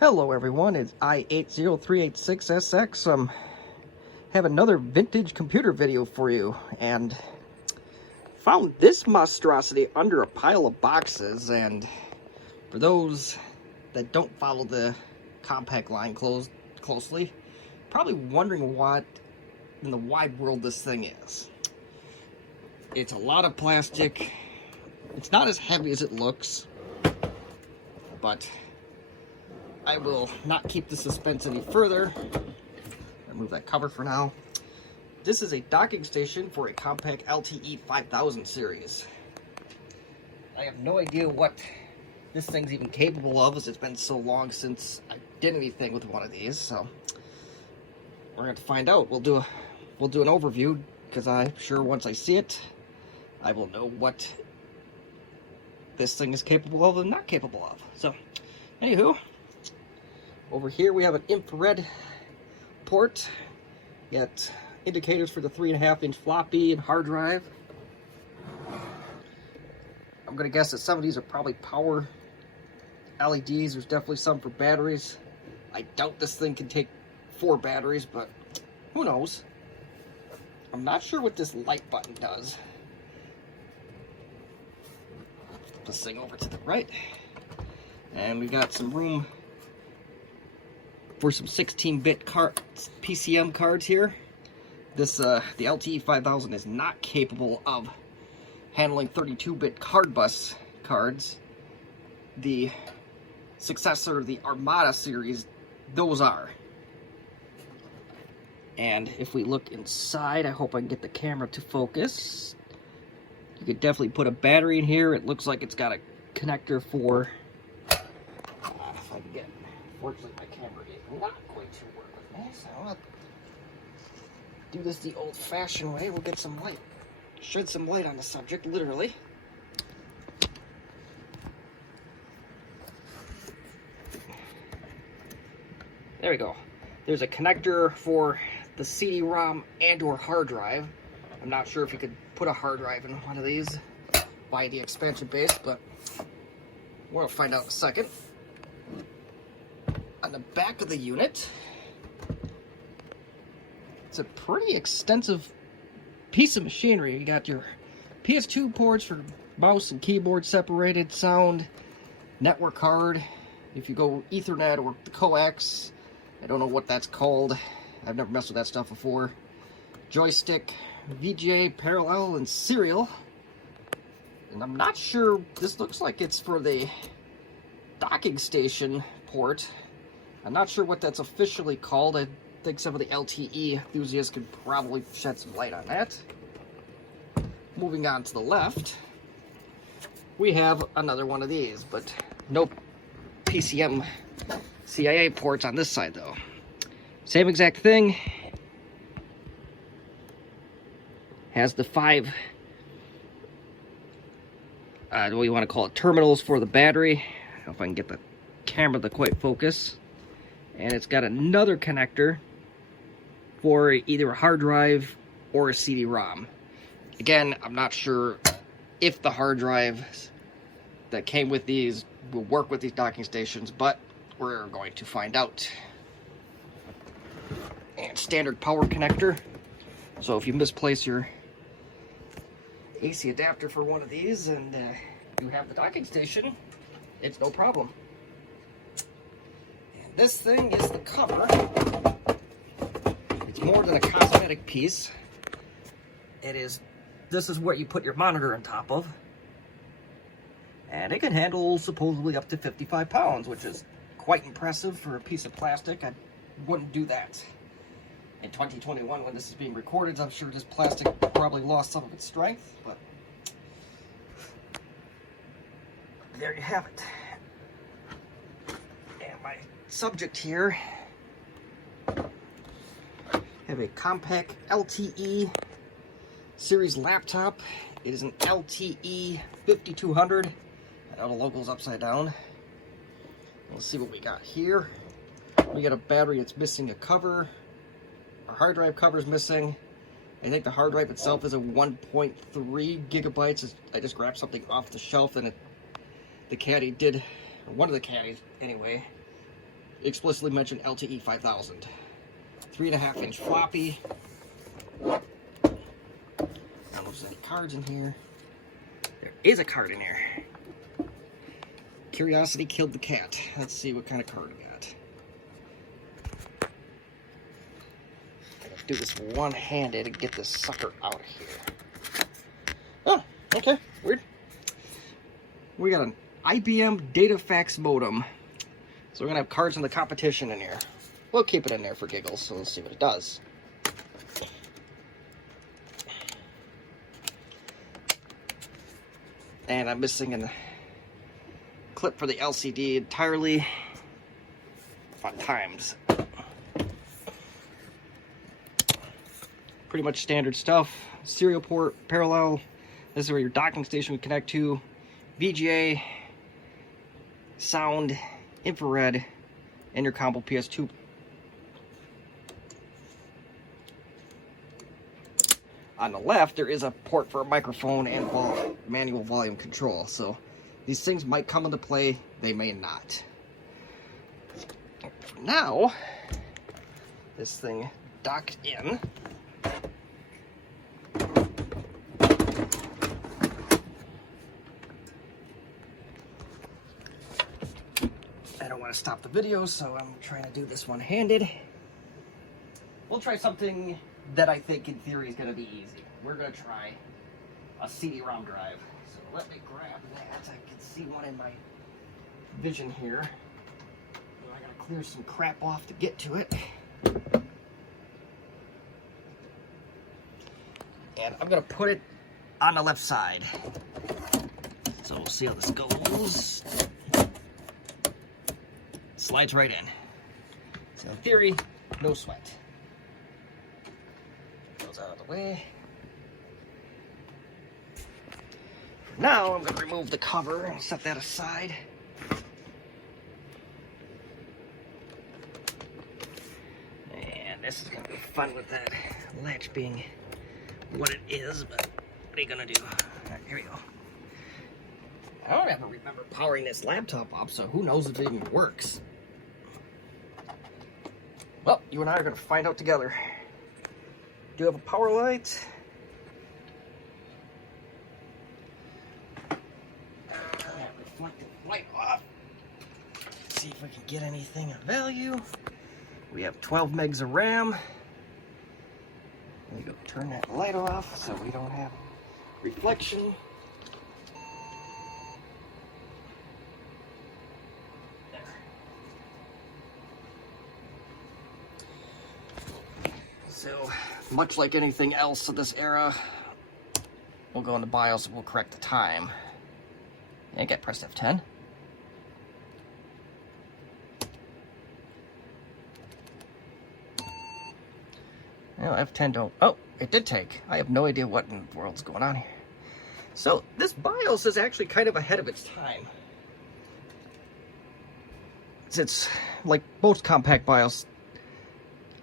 Hello everyone, it's I80386SX. Have another vintage computer video for you, and found this monstrosity under a pile of boxes. And for those that don't follow the Compaq line closely, probably wondering what in the wide world this thing is. It's a lot of plastic. It's not as heavy as it looks, but I will not keep the suspense any further. Remove that cover for now. This is a docking station for a Compaq LTE 5000 series. I have no idea what this thing's even capable of, as it's been so long since I did anything with one of these. So we're going to find out. We'll do an overview, because I'm sure once I see it, I will know what this thing is capable of and not capable of. So, anywho. Over here we have an infrared port. Got indicators for the 3.5-inch floppy and hard drive. I'm gonna guess that some of these are probably power LEDs. There's definitely some for batteries. I doubt this thing can take 4 batteries, but who knows? I'm not sure what this light button does. Flip this thing over to the right. And we've got some room for some 16-bit PCM cards here. This the LTE 5000 is not capable of handling 32-bit card bus cards. The successor, the Armada series, those are. And if we look inside, I hope I can get the camera to focus. You could definitely put a battery in here. It looks like it's got a connector for if I can get. Fortunately, my camera is not going to work with me, so I'll do this the old-fashioned way. We'll get some light, shed some light on the subject, literally. There we go. There's a connector for the CD-ROM and/or hard drive. I'm not sure if you could put a hard drive in one of these by the expansion base, but we'll find out in a second. On the back of the unit, it's a pretty extensive piece of machinery. You got your PS2 ports for mouse and keyboard separated, sound, network card. If you go Ethernet or the coax, I don't know what that's called. I've never messed with that stuff before. Joystick, VGA, parallel, and serial. And I'm not sure, this looks like it's for the docking station port. I'm not sure what that's officially called. I think some of the LTE enthusiasts could probably shed some light on that. Moving on to the left, we have another one of these, but no PCM CIA ports on this side though. Same exact thing. Has the 5, what do you want to call it, terminals for the battery. I don't know if I can get the camera to quite focus. And it's got another connector for either a hard drive or a CD-ROM. Again, I'm not sure if the hard drives that came with these will work with these docking stations, but we're going to find out. And standard power connector. So if you misplace your AC adapter for one of these and you have the docking station, it's no problem. This thing is the cover. It's more than a cosmetic piece. This is what you put your monitor on top of. And it can handle supposedly up to 55 pounds, which is quite impressive for a piece of plastic. I wouldn't do that. In 2021, when this is being recorded, I'm sure this plastic probably lost some of its strength, but there you have it. And my subject here, have a Compaq LTE series laptop. It is an LTE 5200. I know the logo's upside down. Let's see what we got here. We got a battery that's missing a cover. Our hard drive cover is missing. I think the hard drive itself is a 1.3 gigabytes. I just grabbed something off the shelf, and the caddy did, or one of the caddies anyway, explicitly mentioned LTE 5000. 3.5-inch floppy. I don't know if there's any cards in here. There is a card in here. Curiosity killed the cat. Let's see what kind of card we got. Let's do this one-handed and get this sucker out of here. Oh, okay, weird. We got an IBM data fax modem. So we're gonna have cards in the competition in here. We'll keep it in there for giggles, so let's see what it does. And I'm missing a clip for the LCD entirely. Fun times. Pretty much standard stuff. Serial port, parallel. This is where your docking station would connect to. VGA, sound, infrared, and your combo PS2. On the left, there is a port for a microphone and manual volume control. So these things might come into play, they may not. For now, this thing docked in. I don't want to stop the video, so I'm trying to do this one-handed. We'll try something that I think in theory is going to be easy. We're going to try a CD-ROM drive. So let me grab that. I can see one in my vision here. I got to clear some crap off to get to it. And I'm going to put it on the left side. So we'll see how this goes. Slides right in. So in theory, no sweat. Goes out of the way. For now, I'm going to remove the cover and set that aside. And this is going to be fun with that latch being what it is, but what are you going to do? Alright, here we go. I don't ever remember powering this laptop up, so who knows if it even works. Well, you and I are going to find out together. Do you have a power light? Reflective light off. See if I can get anything of value. We have 12 megs of RAM. There you go. Turn that light off so we don't have reflection. So, much like anything else of this era, we'll go into BIOS and we'll correct the time. I think I pressed F10. No, F10 don't. Oh, it did take. I have no idea what in the world's going on here. So, this BIOS is actually kind of ahead of its time. It's like most Compaq BIOS.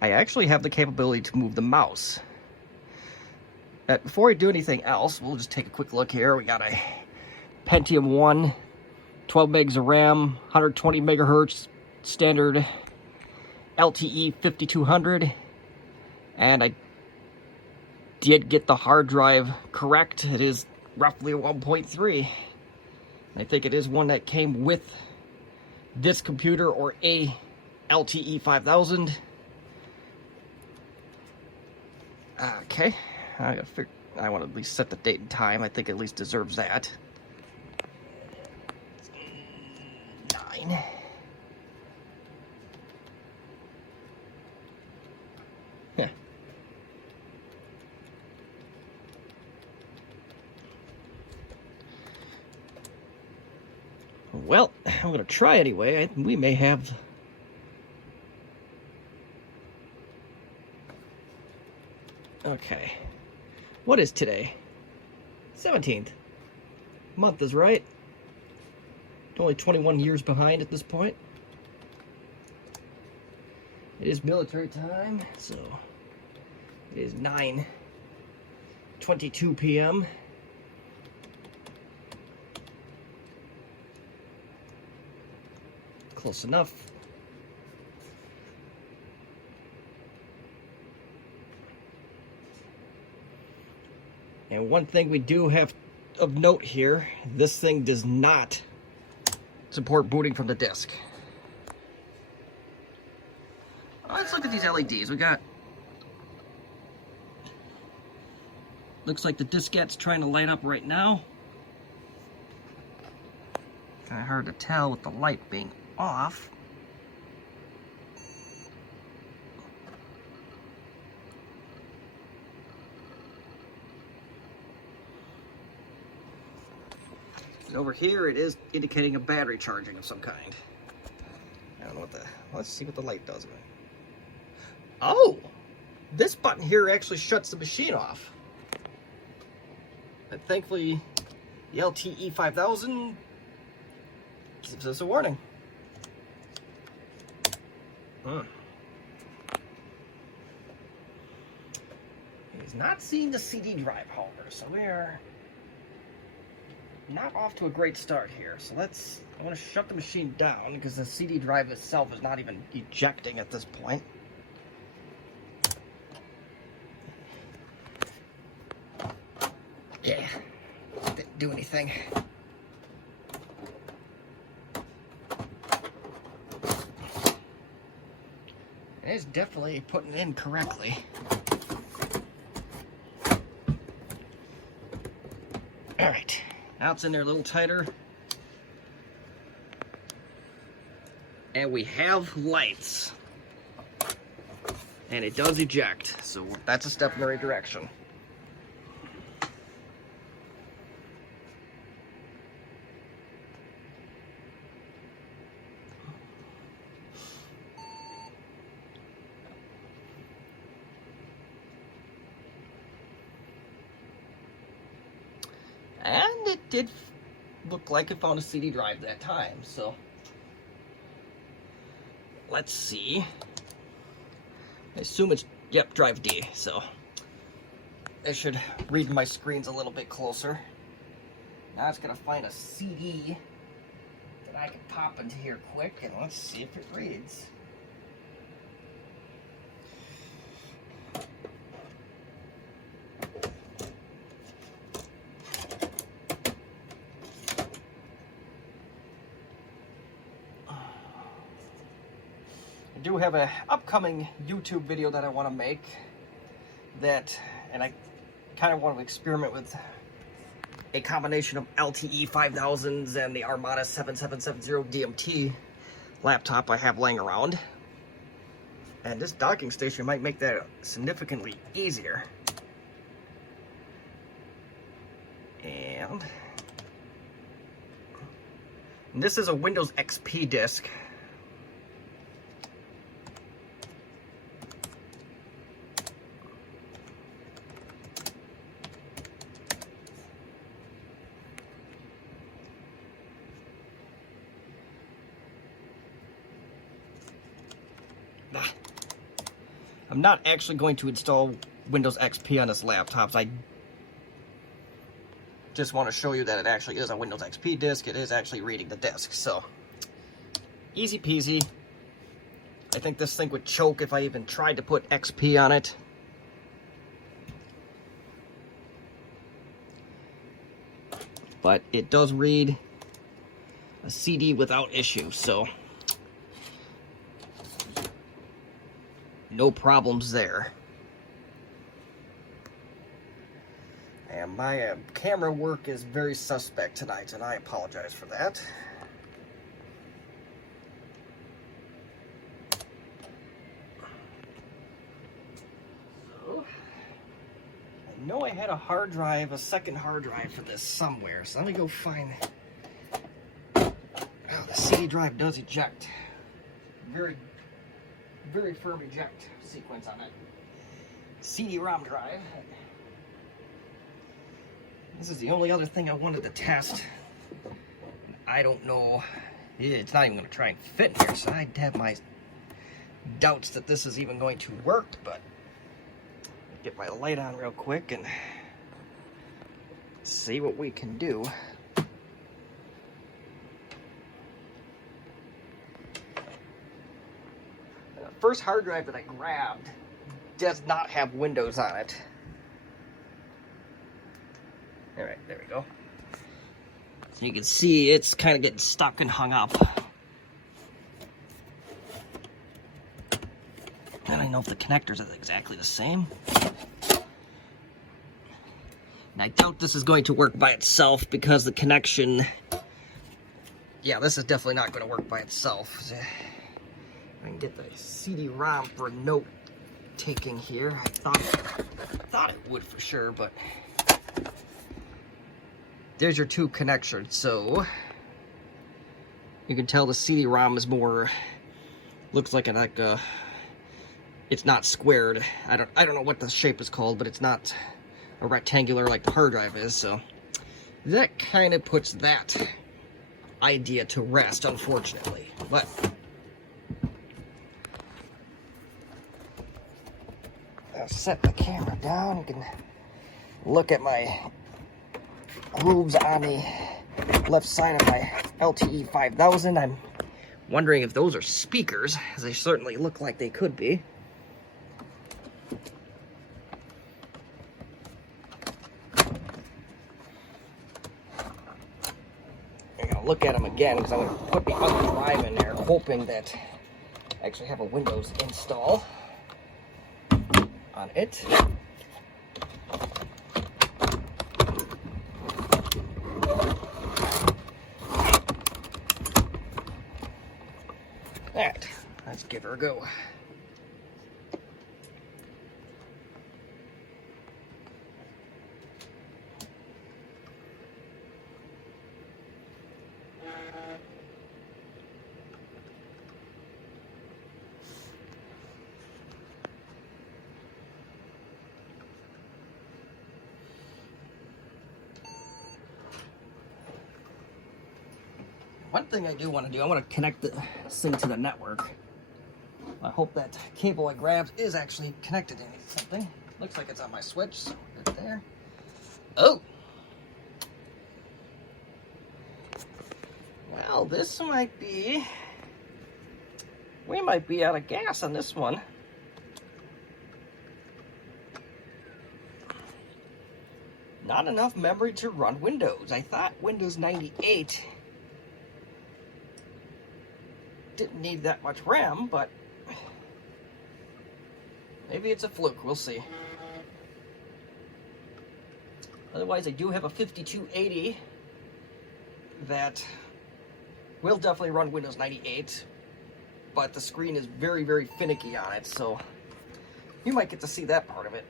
I actually have the capability to move the mouse. Before I do anything else, we'll just take a quick look here. We got a Pentium 1, 12 megs of RAM, 120 megahertz, standard LTE 5200. And I did get the hard drive correct. It is roughly a 1.3. I think it is one that came with this computer or a LTE 5000. Okay, I want to at least set the date and time. I think it at least deserves that. 9. Yeah. Well, I'm going to try anyway. We may have... Okay. What is today? 17th. Month is right. Only 21 years behind at this point. It is military time, so it is 9:22 p.m. Close enough. And one thing we do have of note here, this thing does not support booting from the disk. Let's look at these LEDs. We got, looks like the diskette's trying to light up right now. Kind of hard to tell with the light being off. And over here it is indicating a battery charging of some kind. I don't know what the, let's see what the light does. Oh! This button here actually shuts the machine off. And thankfully, the LTE 5000 gives us a warning. He's not seeing the CD drive, however, so we're not off to a great start here. So I want to shut the machine down because the CD drive itself is not even ejecting at this point. Yeah, didn't do anything. It's definitely putting it in correctly. Alright, now it's in there a little tighter. And we have lights. And it does eject, so that's a step in the right direction. And it did look like it found a CD drive that time, so let's see. I assume it's, yep, drive D, so I should read my screens a little bit closer. Now it's gonna find a CD that I can pop into here quick, and let's see if it reads. I do have an upcoming YouTube video that I want to make and I kind of want to experiment with a combination of LTE 5000s and the Armada 7770 DMT laptop I have laying around. And this docking station might make that significantly easier. And this is a Windows XP disk. I'm not actually going to install Windows XP on this laptop. I just want to show you that it actually is a Windows XP disk. It is actually reading the disk, so easy peasy. I think this thing would choke if I even tried to put XP on it. But it does read a CD without issue, so no problems there. And my camera work is very suspect tonight, and I apologize for that. So, I know I had a second hard drive for this somewhere, so let me go find. Oh, the CD drive does eject. Very firm eject sequence on it. CD-ROM drive. This is the only other thing I wanted to test. I don't know. It's not even going to try and fit in here, so I'd have my doubts that this is even going to work, but get my light on real quick and see what we can do. First hard drive that I grabbed does not have Windows on it. All right, there we go. So you can see it's kind of getting stuck and hung up. I don't know if the connectors are exactly the same. And I doubt this is going to work by itself because the connection... Yeah, this is definitely not going to work by itself. I can get the CD-ROM for note taking here. I thought it would for sure, but there's your two connections. So you can tell the CD-ROM is more, looks like a it's not squared. I don't know what the shape is called, but it's not a rectangular like the hard drive is. So that kind of puts that idea to rest, unfortunately. But I'll set the camera down. You can look at my grooves on the left side of my LTE 5000. I'm wondering if those are speakers, as they certainly look like they could be. I'm going to look at them again because I'm going to put the other drive in there, hoping that I actually have a Windows install on it. Alright, let's give her a go. One thing I do want to do, I want to connect this thing to the network. I hope that cable I grabbed is actually connected to something. Looks like it's on my switch, so right there. Oh! Well, this might be... We might be out of gas on this one. Not enough memory to run Windows. I thought Windows 98 didn't need that much RAM, but maybe it's a fluke. We'll see. Otherwise, I do have a 5280 that will definitely run Windows 98, but the screen is very, very finicky on it, so you might get to see that part of it.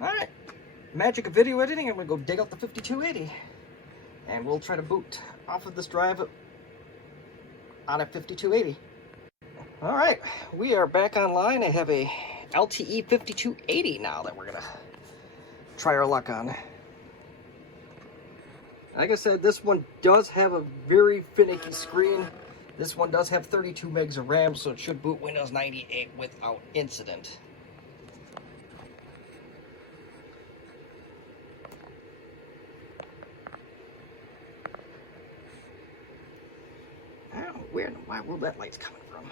Alright, magic of video editing, I'm going to go dig out the 5280 and we'll try to boot off of this drive on a 5280. Alright, we are back online. I have a LTE 5280 now that we're going to try our luck on. Like I said, this one does have a very finicky screen. This one does have 32 megs of RAM, so it should boot Windows 98 without incident. Where in the wide world that light's coming from?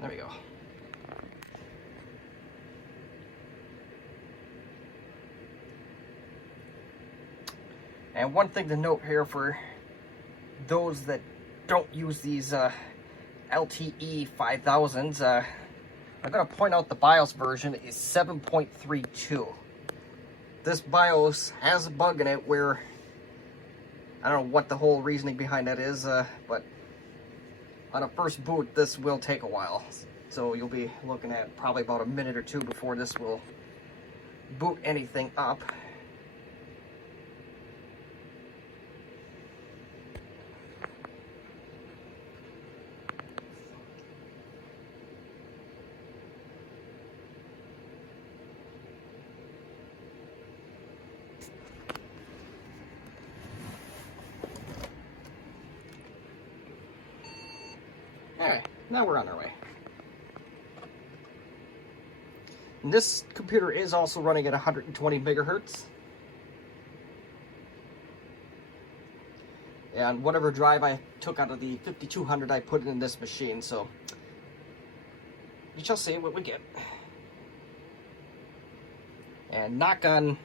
There we go. And one thing to note here for those that don't use these LTE 5000s, I'm going to point out the BIOS version is 7.32. This BIOS has a bug in it where I don't know what the whole reasoning behind that is, but on a first boot, this will take a while. So you'll be looking at probably about a minute or two before this will boot anything up. Alright, now we're on our way. And this computer is also running at 120 megahertz. Yeah, and whatever drive I took out of the 5200 I put it in this machine, so you shall see what we get. And knock on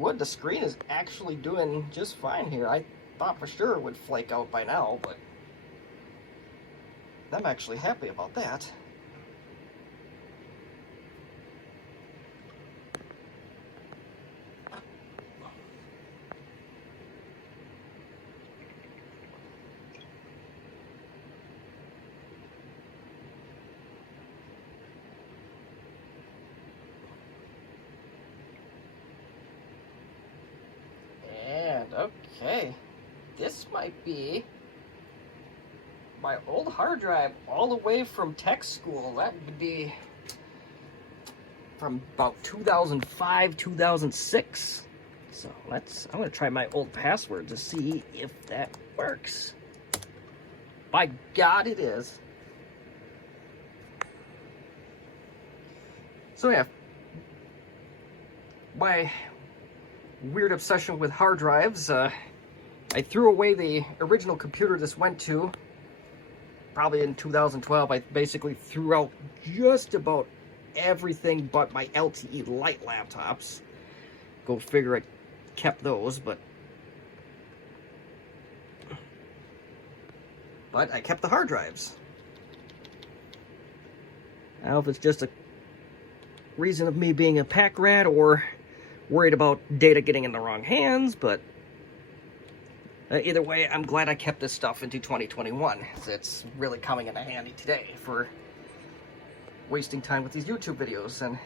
wood, the screen is actually doing just fine here. I thought for sure it would flake out by now, but I'm actually happy about that. Okay, this might be my old hard drive all the way from tech school. That would be from about 2005, 2006. So I'm gonna try my old password to see if that works. By God, it is. So yeah, my weird obsession with hard drives. I threw away the original computer this went to, probably in 2012. I basically threw out just about everything but my LTE light laptops. Go figure, I kept those, but I kept the hard drives. I don't know if it's just a reason of me being a pack rat or worried about data getting in the wrong hands, but either way, I'm glad I kept this stuff into 2021. It's really coming in handy today for wasting time with these YouTube videos. And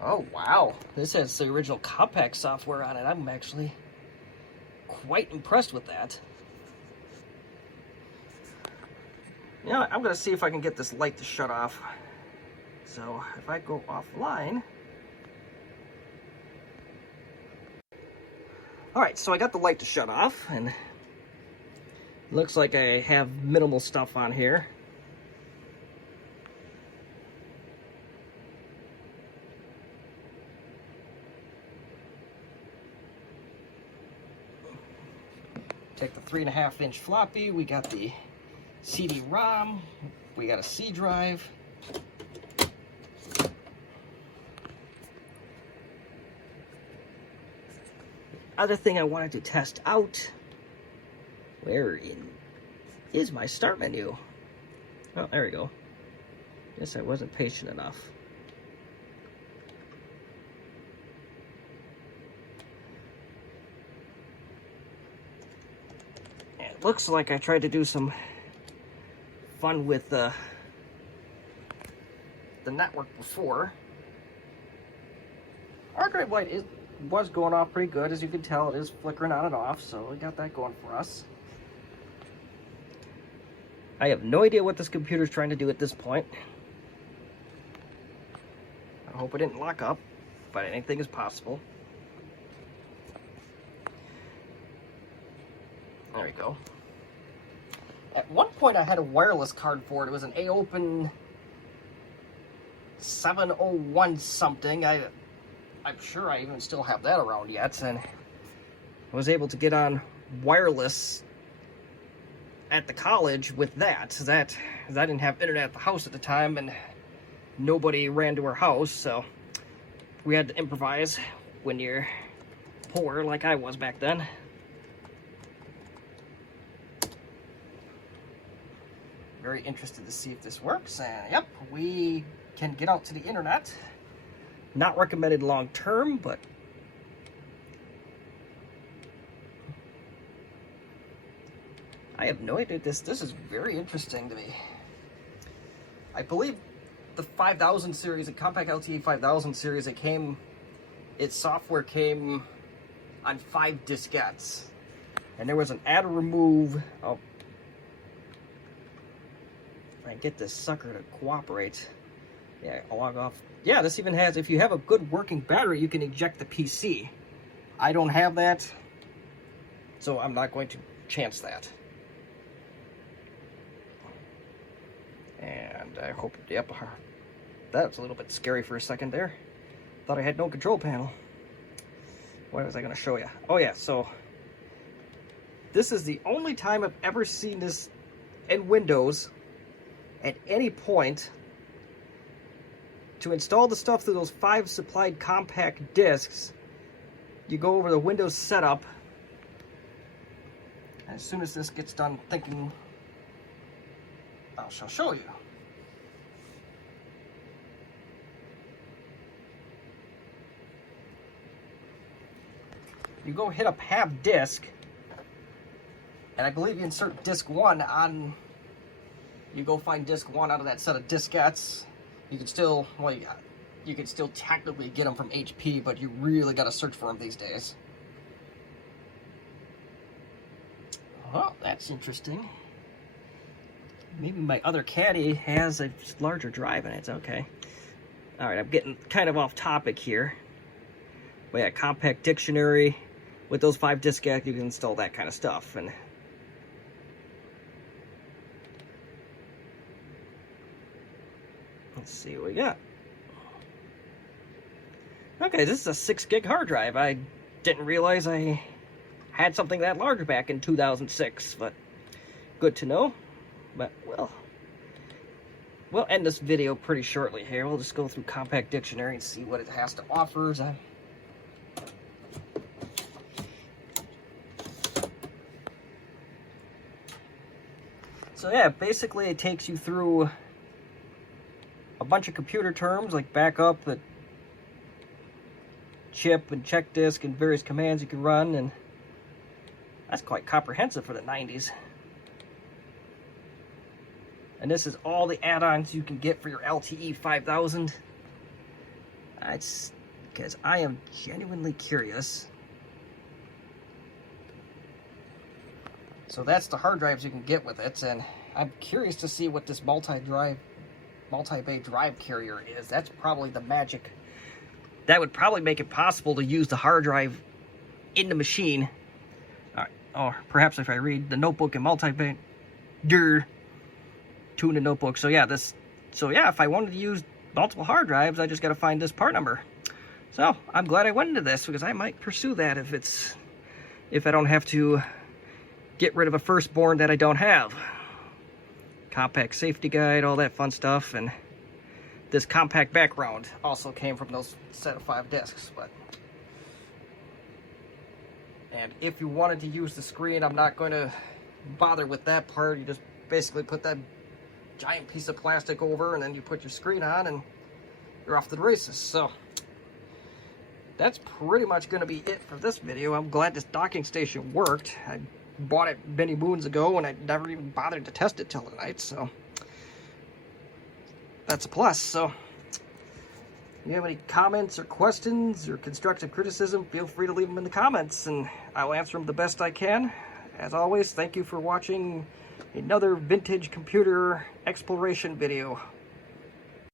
oh wow, this has the original Compaq software on it. I'm actually quite impressed with that. You know, I'm gonna see if I can get this light to shut off. So if I go offline. Alright, so I got the light to shut off, and looks like I have minimal stuff on here. Take the 3.5-inch floppy, we got the CD-ROM, we got a C drive. Other thing I wanted to test out, where is my start menu? Oh, there we go. Guess I wasn't patient enough. It looks like I tried to do some fun with the network before. Our drive light was going off pretty good. As you can tell, it is flickering on and off, so we got that going for us. I have no idea what this computer is trying to do at this point. I hope it didn't lock up, but anything is possible. There we go. At one point I had a wireless card for it. It was an AOpen 701 something. I'm sure I even still have that around yet, and I was able to get on wireless at the college with that. I didn't have internet at the house at the time, and nobody ran to our house, so we had to improvise when you're poor like I was back then. Very interested to see if this works, and yep, we can get out to the internet. Not recommended long term, but I have no idea. This is very interesting to me. I believe the 5000 series, the Compaq LTE 5000 series, its software came on 5 diskettes, and there was an add or remove. Oh, I get this sucker to cooperate. Yeah, I'll log off. Yeah, this even has, if you have a good working battery, you can eject the PC. I don't have that, so I'm not going to chance that. And I hope, yep, that was a little bit scary for a second there. Thought I had no control panel. What was I going to show you? Oh yeah, so this is the only time I've ever seen this in Windows at any point. To install the stuff through those 5 supplied compact discs, you go over the Windows setup. As soon as this gets done thinking, I shall show you. You go hit up Have Disk, and I believe you insert Disk 1 on, you go find Disk 1 out of that set of diskettes. You can still, well, you can still technically get them from HP, but you really got to search for them these days. Oh, that's interesting. Maybe my other caddy has a larger drive in it. It's okay. All right, I'm getting kind of off topic here. But yeah, Compaq Dictionary. With those 5 diskettes, you can install that kind of stuff. And let's see what we got. Okay, this is a 6 gig hard drive. I didn't realize I had something that large back in 2006, but good to know. But, well, we'll end this video pretty shortly here. We'll just go through Compaq Dictionary and see what it has to offer. So yeah, basically it takes you through a bunch of computer terms like backup, chip, and check disk, and various commands you can run, and that's quite comprehensive for the 90s. And this is all the add-ons you can get for your LTE 5000. That's because I am genuinely curious. So that's the hard drives you can get with it, and I'm curious to see what this multi-bay drive carrier is. That's probably the magic. That would probably make it possible to use the hard drive in the machine. All right. Or perhaps if I read the notebook and multi-bay, two in the notebook. So yeah, if I wanted to use multiple hard drives, I just got to find this part number. So I'm glad I went into this, because I might pursue that if I don't have to get rid of a firstborn that I don't have. Compaq safety guide, all that fun stuff, and this compact background also came from those set of 5 discs. And if you wanted to use the screen, I'm not going to bother with that part. You just basically put that giant piece of plastic over, and then you put your screen on, and you're off to the races. So that's pretty much going to be it for this video. I'm glad this docking station worked. I bought it many moons ago, and I never even bothered to test it till tonight, so that's a plus. So if you have any comments or questions or constructive criticism, feel free to leave them in the comments, and I will answer them the best I can. As always, thank you for watching another vintage computer exploration video.